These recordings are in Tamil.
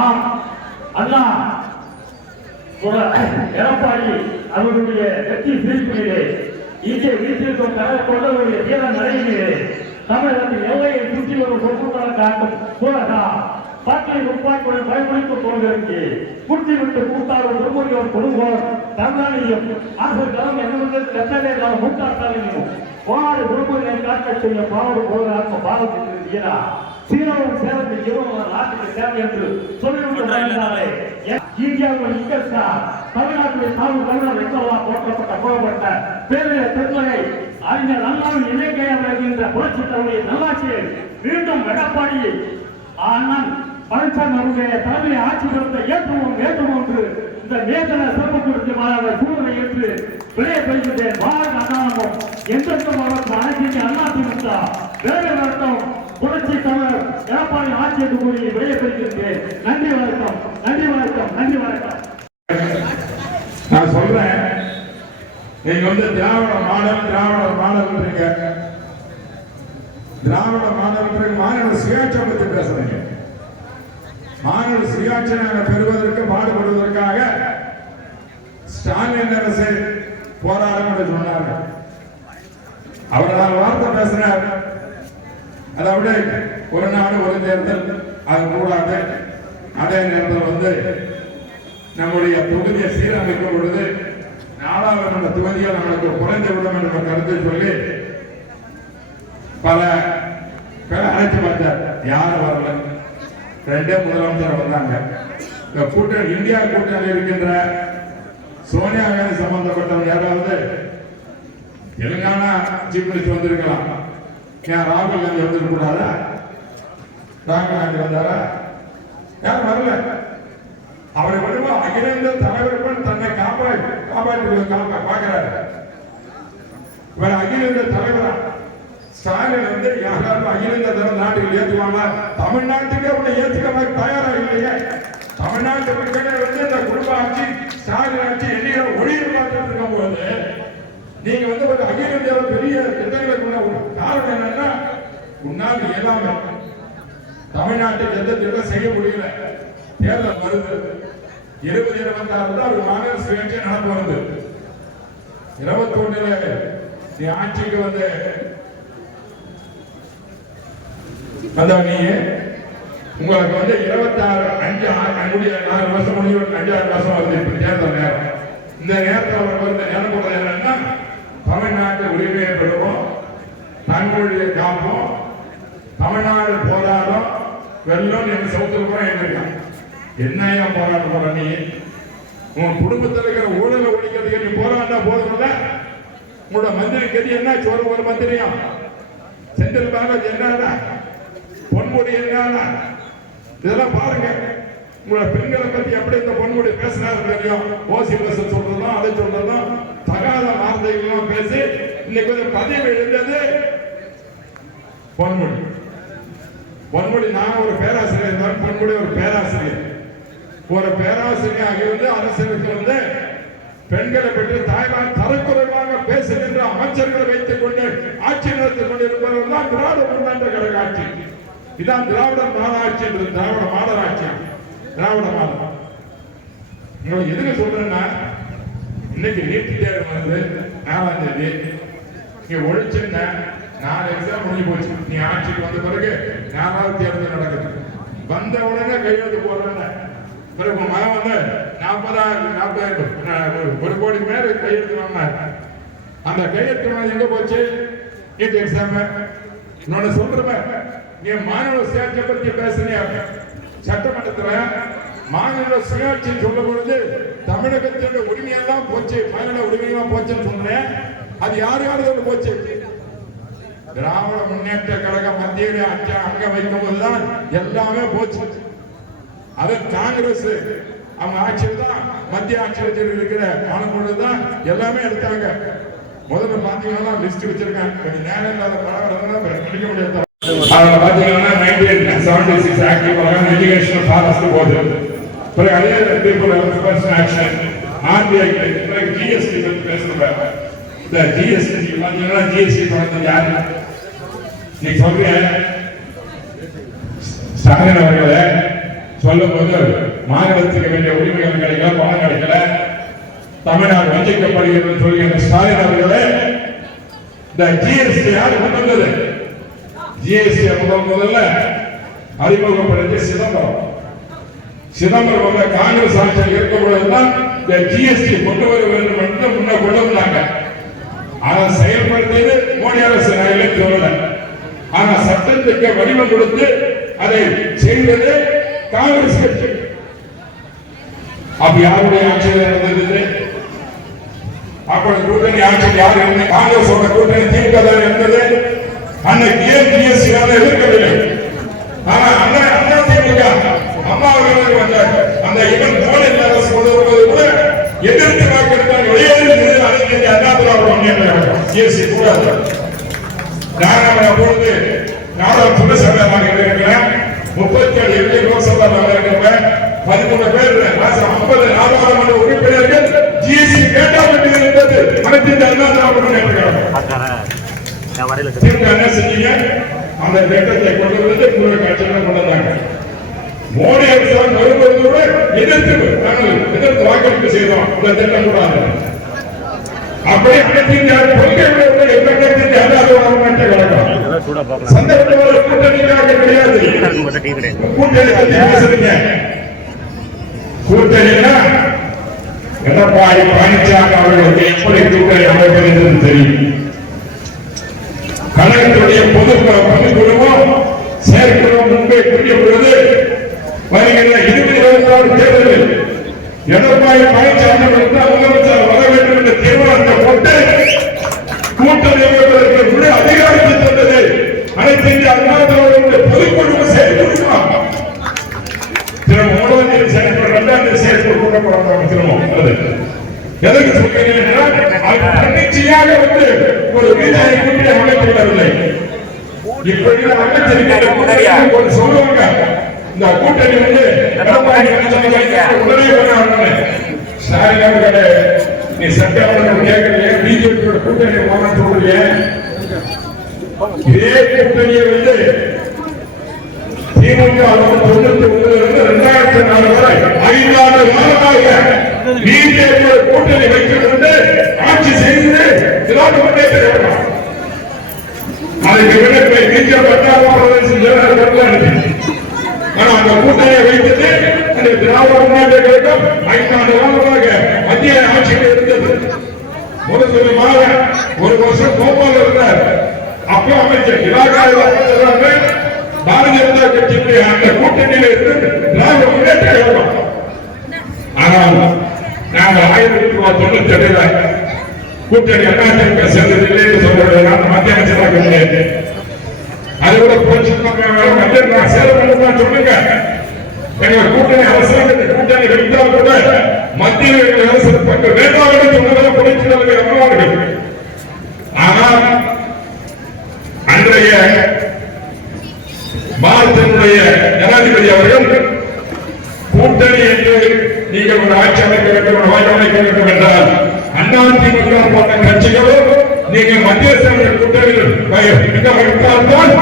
ஆம் அண்ணா எடப்பாடி அவருடைய வெற்றி பிரிப்பிலே இங்கே வீட்டிற்கும் கலந்து கொண்டவருடைய வீர நடையிலே தமிழகத்தின் எல்லையை சுற்றி வரும் சொற்குத்தர காட்டும் சூழகா பாட்டிலை துப்பாக்கியுடன் பயமுடித்து போவதற்கு குட்டிவிட்டு கூட்டாளர் விரும்புகிறோர் கொடுங்கோர் தந்தானியும் ஆசிரியர் கலம் என்ன கட்டளை மூட்டாட்டாலையும் போராடு விரும்புகளை காட்ட செய்ய பாவடு போவதாக பாரதத்திற்கு சீனவும் சேவத்தை ஜீவனம் நாட்டுக்கு தேவை என்று சொல்லிவிட்டாரே இந்தியாவில் இங்கஸ்டா தமிழ்நாட்டில் தமிழ்நாடு எங்கெல்லாம் போற்றப்பட்ட போகப்பட்ட பேரிய தென்மலை அறிஞர் அண்ணாவின் இலங்கையாக வருகின்ற புரட்சி தலைவருடைய நல்லாட்சியை மீண்டும் எடப்பாடி அண்ணன் பழனிசாமி அவருடைய தலைமையை ஆட்சி பெறத்தை ஏற்றுவோம் என்று இந்த வேதனை சிறப்பு கொடுத்து மாணவர் சூழலை ஏற்று விளைய பெறுகின்றேன். பாரத அண்ணாமம் எந்தெந்த மாவட்டம் அனைத்து அதிமுக வேலை வரட்டும் புரட்சி தலைவர் எடப்பாடி ஆட்சி என்று கூறி விளைய பெறுகின்றேன். நன்றி வணக்கம், நன்றி வணக்கம், நன்றி வணக்கம். நான் சொல்றேன், நீங்க திராவிட மாடல்ன்றீங்க, திராவிட மாடல் மாநில சுயாட்சியை பத்தி பேசுறீங்க. மாநில சுயாட்சி நாங்கள் பெறுவதற்கு பாடுபடுவதற்காக ஸ்டாலின் அரசு போராடும் என்று சொன்னார்கள். அவர் 4 வார்த்தை பேசினார். அதாவது ஒரு நாடு ஒரு தேர்தல் அது கூடாது. அதே நேரத்தில் நம்முடைய தொகுதியை சீரமைக்கும் பொழுது நாடாளுமன்ற தொகுதியை நம்மளுக்கு குறைந்து விடும் என்ற கருத்தை சொல்லி பல பேர் அழைத்து பார்த்தார். யாரும் வரல. 2 முதலமைச்சர் வந்தாங்க. இந்த கூட்டணி இந்தியா கூட்டணியில் இருக்கின்ற சோனியா காந்தி சம்பந்தப்பட்டவங்க யாராவது தெலுங்கானா சீஃப் மினிஸ்டர் வந்திருக்கலாம். ஏன் ராகுல் காந்தி வந்திருக்க கூடாதா? ராகுல் காந்தி வந்தாரா? யாரும் வரல. அவரை விடுவா அகில இந்திய தலைவர்கள் தன்னை காப்பாற்றி பார்க்கிறாரு. இவர் அகில இந்திய தலைவரா? ஸ்டாலின் யாராவது அகில இந்திய நாட்டில் ஏற்றுவாங்க. தமிழ்நாட்டுக்கு அவனை ஏற்றுக்க தயாரா இல்லையே. தமிழ்நாட்டு மக்கள் இந்த குடும்ப ஆட்சி ஸ்டாலின் ஆட்சி எண்ணிய ஒளியை பார்த்துட்டு இருக்கும் போது நீங்க ஒரு அகில இந்தியாவை பெரிய திட்டங்களுக்குள்ள காரணம் என்னன்னா உன்னால் இயலாம தமிழ்நாட்டுக்கு எந்த திட்டம் செய்ய முடியல. தேர்தல் வருது. 2026 தான் ஒரு மாநில சுயேட்சை நடந்து வருது. 21 நீ ஆட்சிக்கு நீ உங்களுக்கு 26 4 வருஷம் முடிவு 5-6 வருஷம் வருது தேர்தல் நேரம். இந்த நேரத்தில் அவர் நேரம் போடுறது என்னன்னா தமிழ்நாட்டு உரிமையை பெறுவோம், தன்மொழியை காப்போம், தமிழ்நாடு போராடும் வெள்ளம் எங்க சவுத்தில் கூட எழுதிருக்கான். என்னையா போராட போற நீ? உன் குடும்பத்தில் இருக்கிற ஊழலை ஒழிக்கிறதுக்கு நீ போராடினா போதும்ல. உங்களோட மந்திரி கதி என்ன? ஒரு மந்திரியா செந்தில் பாலாஜி என்னடா, பொன்முடி என்னடா, இதெல்லாம் பாருங்க. உங்களோட பெண்களை பத்தி எப்படி இந்த பொன்முடி பேசினாரு தெரியும். ஓசி பஸ் சொல்றதும் அதை சொல்றதும் தகாத வார்த்தைகளும் பேசி இன்னைக்கு பதவி எழுந்தது பொன்முடி. பொன்முடி நான் ஒரு பேராசிரியர் தான். பொன்முடி ஒரு பேராசிரியர். ஒரு பேராசிரியராக இருந்து அரசியலுக்கு பெண்களை பற்றி தாய்மார் தரக்குறைவாக பேசுகின்ற அமைச்சர்களை வைத்துக் கொண்டு ஆட்சி நடத்திக் கொண்டிருப்பவர்கள் தான் திராவிட முன்னேற்ற கழக ஆட்சி. இதான் திராவிட மாதாட்சி என்று. திராவிட மாடலாட்சி, திராவிட மாடல். உங்களுக்கு எதுக்கு சொல்றேன்னா இன்னைக்கு நீட் தேர்வு வந்து 4ஆம் தேதி நீ ஒழிச்சுன்னா 4 எக்ஸாம் முடிஞ்சு போச்சு. நீ ஆட்சிக்கு வந்த பிறகு 4வது தேர்தல் நடக்குது. வந்த உடனே கையெழுத்து போடுறேன். பிறகு மகன் 1 கோடி பேர் கையெழுத்து. அந்த கையெழுத்து எங்க போச்சு? NEET exam. இன்னொன்னு சொல்றேன், நீ மாநில சுயாட்சியை பத்தி பேசுறியா? சட்டமன்றத்துல மாநில சுயாட்சி சொல்ல பொழுது தமிழகத்தினுடைய உரிமையெல்லாம் போச்சு, மாநில உரிமையெல்லாம் போச்சுன்னு சொல்றேன். அது யாரு போச்சு? திராவிட முன்னேற்ற கழக மத்திய அங்க வைக்கும் போதுதான் எல்லாமே போச்சு. அது காங்கிரஸ் அவங்க ஆட்சியில் தான், மத்திய ஆட்சியில் இருக்கிற ஆளுநர் எல்லாமே எடுத்தாங்க. முதல்ல பாத்தீங்கன்னா லிஸ்ட் வச்சிருக்காங்க. கொஞ்சம் நேரம் இல்லாத படம் படிக்க முடியாது. அதில் பாத்தீங்கன்னா 1976 ஆக்ட் எஜுகேஷனல் ஃபாரஸ்ட் போகுது. பிறகு அதே பீப்புள் ஆக்ஷன், ஆர்பிஐ, பிறகு ஜிஎஸ்டி பற்றி பேசுறாங்க. இந்த ஜிஎஸ்டி பாத்தீங்கன்னா ஜிஎஸ்டி தொடர்ந்து யாரு நீ சொல்ற ஸ்டாலின் அவர்களே, சொல்லும் போது மாநிலத்துக்கு வேண்டிய உரிமைகள் கிடைக்கல, பணம் கிடைக்கல, தமிழ்நாடு வஞ்சிக்கப்படுகிறது சொல்கிற ஸ்டாலின் அவர்களே, இந்த ஜிஎஸ்டி யாரு கொண்டு வந்தது? ஜிஎஸ்டி முதல்ல அறிமுகப்படுத்தி சிதம்பரம் வந்த காங்கிரஸ் ஆட்சியில் இருக்கக்கூடாதுதான் இந்த ஜிஎஸ்டி கொண்டு வர வேண்டும் என்று முன்ன கொண்டு வந்தாங்க. அதை செயல்படுத்தியது மோடி அரசு சொல்லல. ஆனா சட்டத்திற்கு வடிவம் கொடுத்து அதை செய்வது காங்கிரஸ் கட்சி. அப்ப யாருடைய ஆட்சியில் இருந்தது? அப்படி கூட்டணி ஆட்சியில் யார் இருந்தது? காங்கிரஸ் கூட்டணி திமுக தான் இருந்தது. அன்னைக்கு ஏன் ஜிஎஸ்டி எதிர்க்கவில்லை? ஆனா அண்ணா திமுக அம்மா அவர்கள் வந்தார். அந்த இவன் மோடி அரசு கொண்டு வருவது கூட எதிர்த்து வாக்கெடுத்தால் வெளியேறுகிறது. அனைத்து அண்ணா திராவிட முன்னேற்ற ஜிஎஸ்டி கூடாது. நான் அப்பொழுது நாடாளுமன்ற சபையாக இருக்கிறேன். 37 லோக்சபாவாக இருக்கிறேன். 13 பேர் 50 நாடாளுமன்ற உறுப்பினர்கள் ஜிஎஸ்டி வேண்டாம் என்று இருந்தது. அனைத்து அண்ணா திராவிட முன்னேற்ற என்ன செஞ்சீங்க? அந்த திட்டத்தை கொண்டு வந்து புதிய கட்சிகளை கொண்டு வந்தாங்க. மோடி அரசாங்கம் வரும்போது கூட எதிர்த்து வாக்கெடுப்பு செய்தோம். இந்த திட்டம் கூடாது. அப்படி அனைத்து கொள்கைகளை சந்தர்ப்ப கூட்டணிக்காக கிடையாது. கூட்டணி பேசுறீங்க. கூட்டணினா எடப்பாடி பழனிசாமி அவர்களுக்கு எப்படி கூட்டணி அமைப்பது என்று தெரியும். கழகத்துடைய பொதுக்குழுவும் செயற்குழுவும் முன்பே கூடிய பொழுது வருகின்ற 2026 தேர்தலில் எடப்பாடி பழனிசாமி முதலமைச்சர் வர வேண்டும் என்ற தீர்மானத்தை போட்டு கூட்டணி அமைப்பதற்கு முழு அதிகாரத்தை தந்தது அனைத்து இந்திய அண்ணா திராவிட பொதுக்குழு செயற்குழுமா? திரும்ப செயல்படுற செயற்குழு கூட்டப்பட திரும்ப எதற்கு சொல்கிறேன்? தன்னிச்சையாக வந்து ஒரு பிஜேபி கூட்டணி அமைக்கப்படவில்லை. இப்படி அமைச்சர் சொல்லுவாங்க. இந்த கூட்டணி வந்து உடனே ஸ்டாலின் அவர்களே, நீ சட்டமன்றம் கேட்கலையே, பிஜேபியோட கூட்டணி போன சொல்றீங்க. இதே கூட்டணியை வந்து திமுக 1999 வரை 5 ஆண்டு காலமாக பிஜேபி கூட்டணி வைத்துக் கொண்டு ஆட்சி செய்து திராவிட முன்னேற்ற அதுக்கு விண்ணப்பை பிஜேபி ஆனா அந்த கூட்டணியை வைத்தது அந்த திராவிட முன்னேற்ற கழகம் 5 ஆண்டு காலமாக மத்திய ஆட்சியில் இருந்தது. முதல்வருமாக ஒரு வருஷம் கோபால் இருந்தார். அப்போ அமைச்சர் பாரதிய ஜனதா கட்சியுடைய அந்த கூட்டணியில் இருந்து திராவிட முன்னேற்ற கழகம். ஆனால் நாங்கள் 1997 கூட்டணி அதிமுக சேர்ந்ததில்லை என்று சொல்றது மத்திய அமைச்சராக முடியாது. அது கூட மத்திய சேலம் சொல்லுங்க. எங்கள் கூட்டணி அரசாங்கத்தை கூட்டணி வைத்தால் கூட மத்திய அரசு பங்கு வேண்டாம் என்று சொன்னதாக புரட்சியாளர்கள் அம்மாவர்கள். ஆனால் அன்றைய பாரதத்தினுடைய ஜனாதிபதி அவர்கள் கூட்டணி என்று நீங்கள் ஒரு ஆட்சி அமைக்க வேண்டும், ஒரு வாய்ப்பு அமைக்க வேண்டும் என்றால் அதிமுக போன்ற கட்சிகளும் நீங்கள் மத்திய கூட்டணியில் வைத்தால்தான்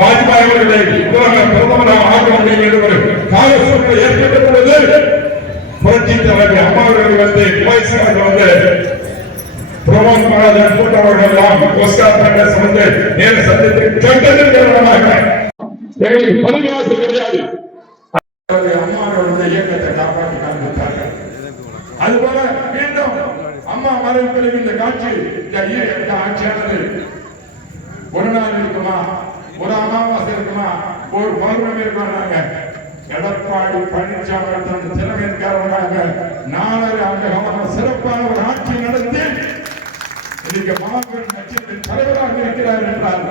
வாஜ்பாய் அவர்களை பிரதமராக ஆக்க முடியும் என்று ஒரு கால சூழ்நிலை ஏற்பட்ட பொழுது புரட்சி தலைவர் அம்மா அவர்கள் வந்து வந்து பிரமோத் மகாஜன் கூட்டவர்கள் வந்து நேர சந்தித்து கேட்டதன் காரணமாக எங்களுக்கு பதவியாசு கிடையாது. அம்மாவோட இயக்கத்தை காப்பாற்றி காண்பித்தார்கள். அதுபோல மீண்டும் அம்மா மறைவுகளில் இந்த காட்சி ஆட்சியானது ஒரு நாள் இருக்குமா, ஒரு அமாவாசை இருக்குமா, ஒரு பௌர்ணமி இருக்குமாங்க. எடப்பாடி பழனிசாமி தன் திறமையின் காரணமாக 4 ஆண்டு காலமாக சிறப்பான ஒரு ஆட்சி நடத்தி இன்னைக்கு மாபெரும் கட்சியின் தலைவராக இருக்கிறார் என்றால்,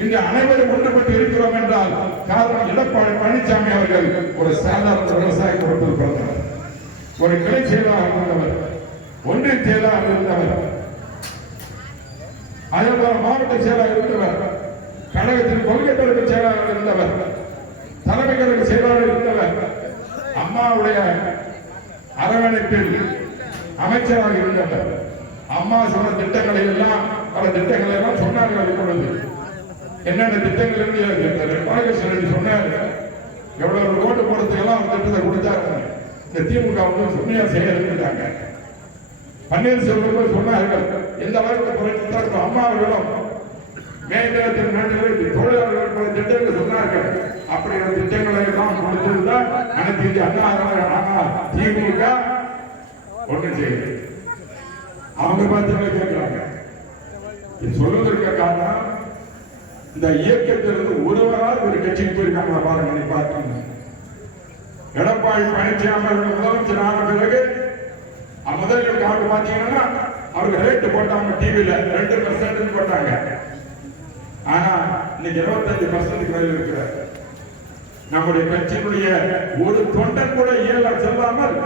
இங்கு அனைவரும் ஒன்றுபட்டு இருக்கிறோம் என்றால் காரணம் எடப்பாடி பழனிசாமி அவர்கள் ஒரு சாதாரண விவசாய குடும்பத்தில் பிறந்தவர், ஒரு கிளை செயலாளர் இருந்தவர், ஒன்றிய செயலாளர் இருந்தவர், அதேபோல மாவட்ட செயலாளர் இருந்தவர், கழகத்தின் கொள்கை பரப்பு செயலாளர் இருந்தவர், தலைமை கழக செயலாளர் இருந்தவர், அம்மாவுடைய அரவணைப்பில் அமைச்சராக இருந்தவர். அம்மா சொன்ன திட்டங்களை எல்லாம் பல திட்டங்களை எல்லாம் சொன்னார்கள். இப்பொழுது என்னென்ன திட்டங்கள் சொன்னார். எவ்வளவு ரோடு போடுறதுக்கெல்லாம் அவங்க திட்டத்தை கொடுத்தாங்க. இந்த திமுக வந்து சொன்னியா செய்ய இருக்காங்க. பன்னீர்செல்வம் சொன்னார்கள், எந்த அளவுக்கு புரட்சித்தார் அம்மா அவர்களும் மேல்நிலத்தில் நாட்டில் தொழிலாளர்கள் திட்டங்கள் சொன்னார்கள். அப்படியான திட்டங்களை எல்லாம் கொடுத்திருந்தால் அனைத்து இந்திய அண்ணா திமுக ஒன்று செய்யுது. அவங்க பார்த்து கேட்கிறாங்க. சொல்வதற்கு காரணம், இந்த இயக்கத்திலிருந்து ஒருவரால் ஒரு கட்சிக்கு போயிருக்காங்க பாருங்க. நீ பார்க்கணும், எடப்பாடி பழனிசாமி அவர்கள் முதலமைச்சர் ஆன பிறகு முதலில் காட்டு பார்த்தீங்கன்னா அவருக்கு ரேட்டு போட்டாங்க. டிவியில 2% போட்டாங்க. ஆனா இன்னைக்கு 25% மேல இருக்கிறார். நம்முடைய கட்சியினுடைய ஒரு தொண்டன் கூட ஏழ செல்லாமல்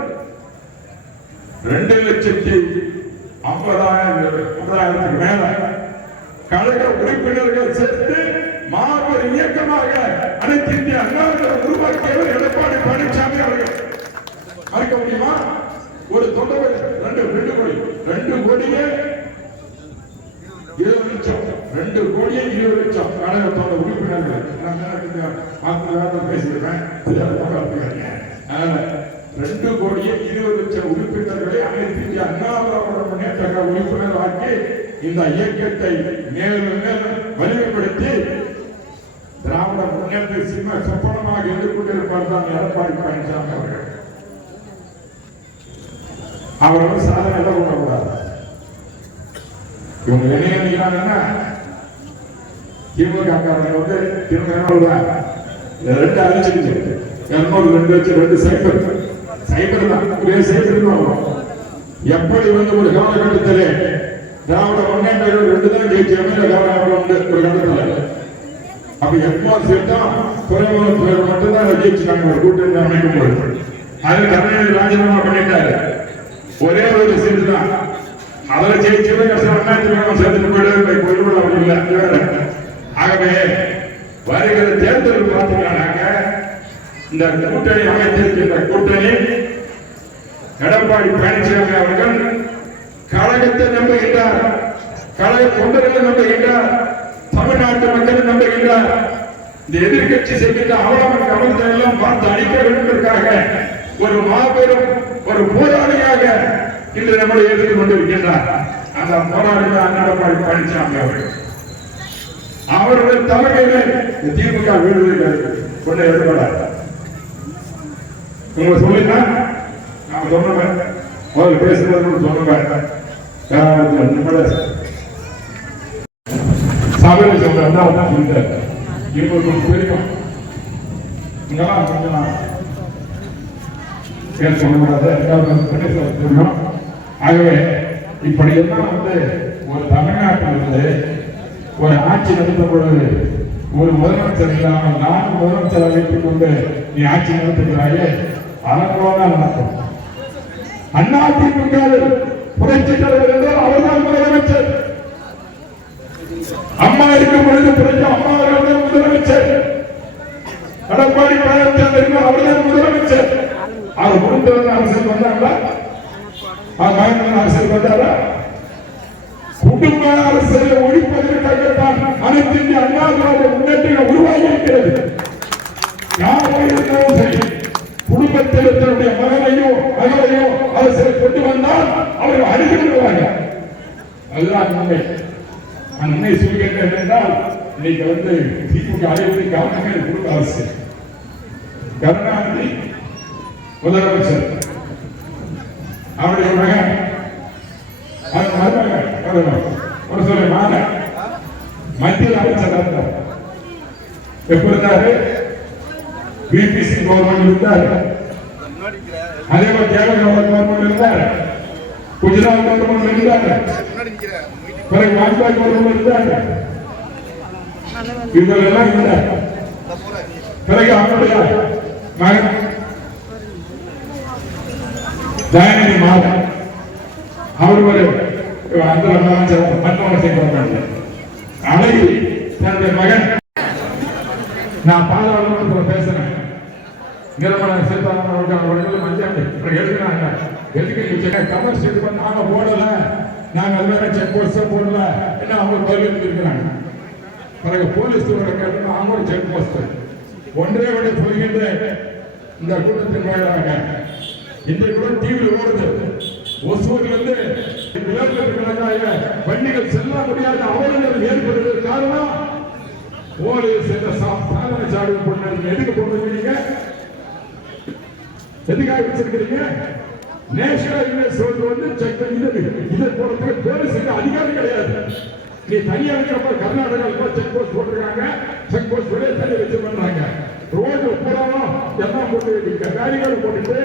2,50,000 மேல கழக உறுப்பினர்கள் சேர்த்து மாபெரும் இயக்கமாக அனைத்து இந்திய அண்ணா உருவாக்கியவர் எடப்பாடி பழனிசாமி அவர்கள். மறுக்க முடியுமா? ஒரு தொண்டை 2 கோடியே 20 லட்சம் 2 கோடியே 20 லட்சம் கழகத்தோட உறுப்பினர்கள். பேசிக்கிறேன். 2 கோடியே 20 லட்சம் உறுப்பினர்களை அனைத்து இந்திய அண்ணா திராவிட முன்னேற்ற கழக உறுப்பினர் ஆக்கி இந்த இயக்கத்தை மேலும் மேலும் வலிமைப்படுத்தி திராவிட முன்னேற்ற சிம்ம சொப்பனமாக இருந்து கொண்டிருப்பார் தான் எடப்பாடி பழனிசாமி அவர்கள். அவர்கள் சாதனை எல்லாம் பண்ணக்கூடாது. இவங்க என்ன நினைக்கிறாங்கன்னா, திமுக வந்து திரும்ப 2 அழிச்சிருக்கு. 202 வச்சு 2 சைபர் தான். ஒரே சைபர் வரும். எப்படி வந்து ஒரு காலகட்டத்திலே திராவிட முன்னேற்ற 2 தான் ஜெயிச்சு காலகட்டம் உண்டு ஒரு கட்டத்தில். அப்ப எப்போ சேர்த்தா துறைமுக மட்டும்தான் ஜெயிச்சுட்டாங்க ஒரு கூட்டணி அமைக்கும் போது. அது கருணாநிதி ராஜினாமா பண்ணிட்டாரு. ஒரே ஒரு சீட்டு தான். அதில் ஜெயிச்சது சேர்த்துட்டு போயிடுவது அப்படி இல்லை. ஆகவே வருகிற தேர்தல் பார்த்தீங்கன்னாக்க இந்த கூட்டணி அமைத்திருக்கின்ற கூட்டணி எடப்பாடி பழனிசாமி அவர்கள் கழகத்தை நம்புகின்றார், கழக தொண்டர்களை நம்புகின்றார், தமிழ்நாட்டு மக்களை நம்புகின்றார். இந்த எதிர்கட்சி செய்கின்ற அவலமன் கவனத்தை எல்லாம் பார்த்து அளிக்க வேண்டுவதற்காக ஒரு மாபெரும் ஒரு போராளியாக இன்று நம்மளை எதிர்த்து கொண்டிருக்கின்றார். அந்த போராளிதான் எடப்பாடி பழனிசாமி அவர்கள். அவருடைய தலைமையிலே திமுக வீடுகள் கொண்டு எடுப்படார். உங்களை சொல்லினா நான் சொன்னேன், முதல்ல பேசுறது சொன்னேன். சபையில் சொல்றேன் தான் சொல்லிட்டார். இவங்களுக்கு தெரியும், இங்கெல்லாம் கொஞ்சம் பேர் சொல்லக்கூடாது, தெரியும். ஆகவே இப்படியெல்லாம் வந்து ஒரு தமிழ்நாட்டில் இருந்து ஒரு ஆட்சி நடத்த பொழுது ஒரு முதலமைச்சர் இல்லாமல் 4 முதலமைச்சரை வைத்துக் கொண்டு நீ ஆட்சி நடத்துகிறாயே, அதன் நடக்கும். அண்ணா திமுக புரட்சி தலைவர் என்றால் அவர்தான் முதலமைச்சர். அம்மா இருக்கும் பொழுது புரட்சி அம்மா அவர்கள் முதலமைச்சர். எடப்பாடி பழனிசாமி இருந்தால் அவர்தான் முதலமைச்சர். அவர் குடும்ப அரசியல் வந்தாங்களா? அரசியல் வந்தாரா? குடும்ப அரசியலை ஒழிப்பதற்காகத்தான் அனைத்து இந்திய அண்ணா திராவிட முன்னேற்றம் உருவாகி இருக்கிறது. யாரும் சரி, குடும்பத்தில் தன்னுடைய மகனையோ மகளையோ அரசியல் கொண்டு வந்தால் அவர்கள் அணுகிவிடுவாங்க. அதுதான் உண்மை. அந்த உண்மை சொல்கிறேன் என்றால் இன்னைக்கு வந்து திமுக அழைப்பதை காரணமே குடும்ப அரசியல். கருணாநிதி முதலமைச்சர், அவருடைய மகன் ஒரு சொல்ல மகன் மத்தியில் அமைச்சர் இருந்தார். எப்ப இருந்தாரு? பிபிசி கவர்மெண்ட் இருந்தார். அதே மாதிரி கேரள கவர்மெண்ட் இருந்தார். குஜராத் கவர்மெண்ட் இருந்தார். பிறகு வாஜ்பாய் கவர்மெண்ட் இருந்தார். இவங்களெல்லாம் இருந்தார். பிறகு அவருடைய மகன் தயாநிதி மாறன், அவர் ஒரு அந்த மற்றவங்க செய்வாங்க. அழகி தன்னுடைய மகன், நான் பாதுகாப்பு பேசுறேன், நிர்மலா சீதாராமன் எழுதினாங்க. எதுக்கு கமர்ஷியல் நாங்க போடல, நாங்க அதுவே செக் போஸ்ட் போடல என்ன அவங்க பதில் இருக்கிறாங்க. பிறகு போலீஸ் கேட்டு அவங்க செக் போஸ்ட் ஒன்றே விட சொல்கின்ற இந்த கூட்டத்தின் வாயிலாக இன்றைக்கு கூட டிவியில் ஓடுது. ஒசூரிலிருந்து கிலோமீட்டருக்கணக்காக வண்டிகள் செல்ல முடியாத அவலங்கள் ஏற்படுவது காரணம் போலீஸ் என்ற சாதனை சாடு பொண்ணு எதுக்கு போடுறீங்க? எதுக்காக வச்சிருக்கிறீங்க? நேஷனல் ஹைவே வந்து செக் பண்ணி இதை போறதுக்கு போலீஸுக்கு அதிகாரம் கிடையாது. நீ தனியா வைக்கிறப்ப கர்நாடகா செக் போஸ்ட் போட்டிருக்காங்க. செக் போஸ்ட் தனி வச்சு பண்றாங்க. ரோடு பூராவும் எல்லாம் போட்டு பேரிகார்டு போட்டுட்டு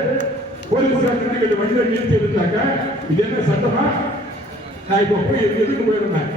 போலீஸ்காரங்க வண்டியை நிறுத்தி இருந்தாங்க. இது என்ன சட்டமா? நான் இப்ப போய் எதுக்கு போயிருந்தேன்?